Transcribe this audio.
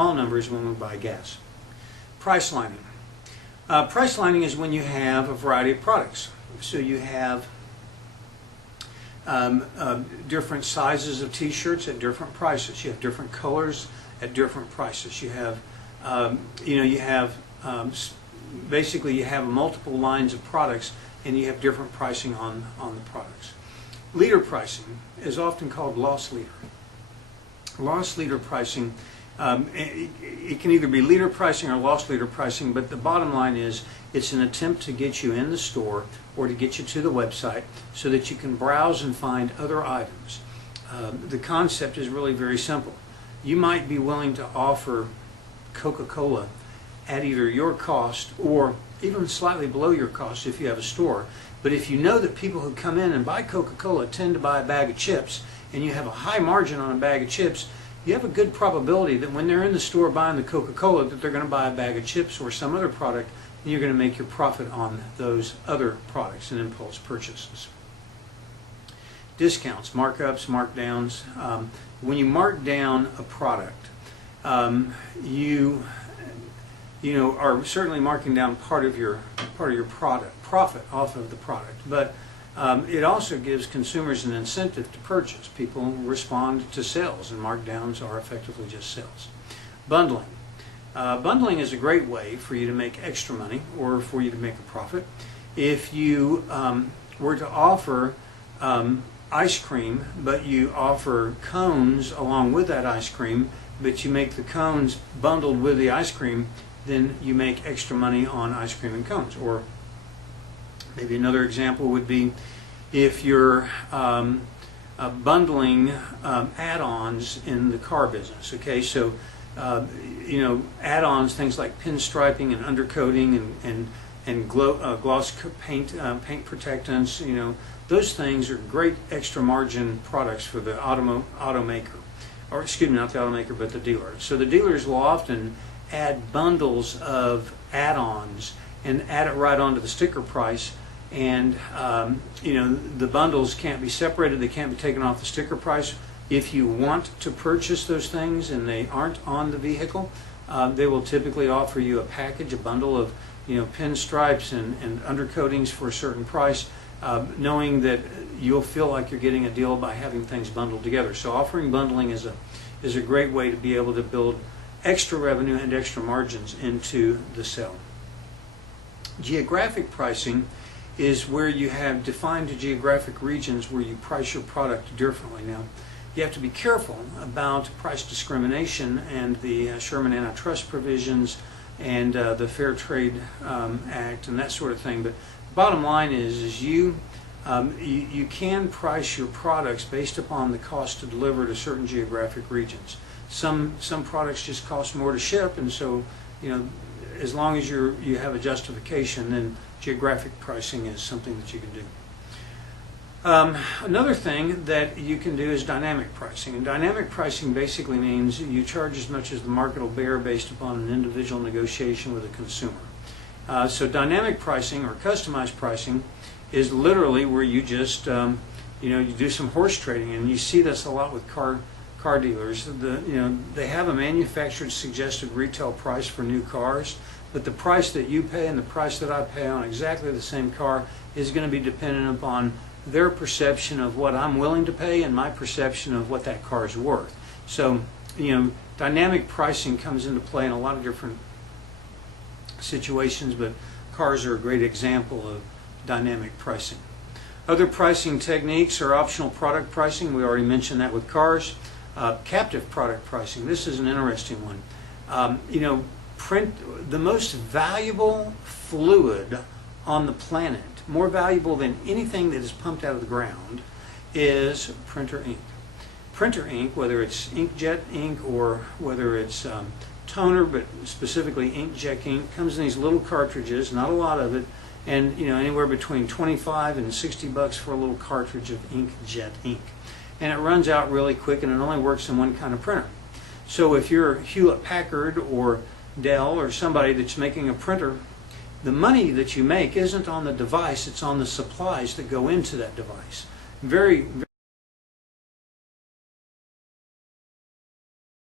small numbers when we buy gas. Price lining. Price lining is when you have a variety of products. So you have different sizes of t-shirts at different prices. You have different colors at different prices. You have, basically you have multiple lines of products, and you have different pricing on the products. Leader pricing is often called loss leader. Loss leader pricing, it can either be leader pricing or loss leader pricing, but the bottom line is it's an attempt to get you in the store or to get you to the website so that you can browse and find other items. The concept is really very simple. You might be willing to offer Coca-Cola at either your cost or even slightly below your cost if you have a store. But if you know that people who come in and buy Coca-Cola tend to buy a bag of chips, and you have a high margin on a bag of chips, you have a good probability that when they're in the store buying the Coca-Cola that they're going to buy a bag of chips or some other product, and you're going to make your profit on those other products and impulse purchases. Discounts, markups, markdowns. When you mark down a product, you are certainly marking down part of your profit off of the product, but it also gives consumers an incentive to purchase. People respond to sales, and markdowns are effectively just sales. Bundling. Bundling is a great way for you to make extra money or for you to make a profit. If you were to offer ice cream, but you offer cones along with that ice cream, but you make the cones bundled with the ice cream, then you make extra money on ice cream and cones. Or maybe another example would be if you're bundling add-ons in the car business. Okay, so add-ons, things like pinstriping and undercoating and gloss paint protectants. Those things are great extra margin products for the automaker, or excuse me, not the automaker, but the dealer. So the dealers will often add bundles of add-ons and add it right onto the sticker price, and the bundles can't be separated, they can't be taken off the sticker price. If you want to purchase those things and they aren't on the vehicle, they will typically offer you a package, a bundle of pinstripes and undercoatings for a certain price, knowing that you'll feel like you're getting a deal by having things bundled together. So offering bundling is a great way to be able to build extra revenue and extra margins into the sale. Geographic pricing is where you have defined geographic regions where you price your product differently. Now, you have to be careful about price discrimination and the Sherman Antitrust provisions and the Fair Trade Act and that sort of thing. But bottom line is you can price your products based upon the cost to deliver to certain geographic regions. Some products just cost more to ship, and so as long as you have a justification, then geographic pricing is something that you can do. Another thing that you can do is dynamic pricing. And dynamic pricing basically means you charge as much as the market will bear based upon an individual negotiation with a consumer. So dynamic pricing or customized pricing is literally where you just you do some horse trading, and you see this a lot with car dealers. They have a manufactured suggested retail price for new cars, but the price that you pay and the price that I pay on exactly the same car is going to be dependent upon their perception of what I'm willing to pay and my perception of what that car is worth. So, dynamic pricing comes into play in a lot of different situations, but cars are a great example of dynamic pricing. Other pricing techniques are optional product pricing. We already mentioned that with cars. Captive product pricing. This is an interesting one. The most valuable fluid on the planet, more valuable than anything that is pumped out of the ground, is printer ink. Printer ink, whether it's inkjet ink or whether it's toner, but specifically inkjet ink, comes in these little cartridges, not a lot of it, and anywhere between 25 and 60 bucks for a little cartridge of inkjet ink. And it runs out really quick, and it only works in one kind of printer. So if you're Hewlett-Packard or Dell or somebody that's making a printer, the money that you make isn't on the device, it's on the supplies that go into that device. Very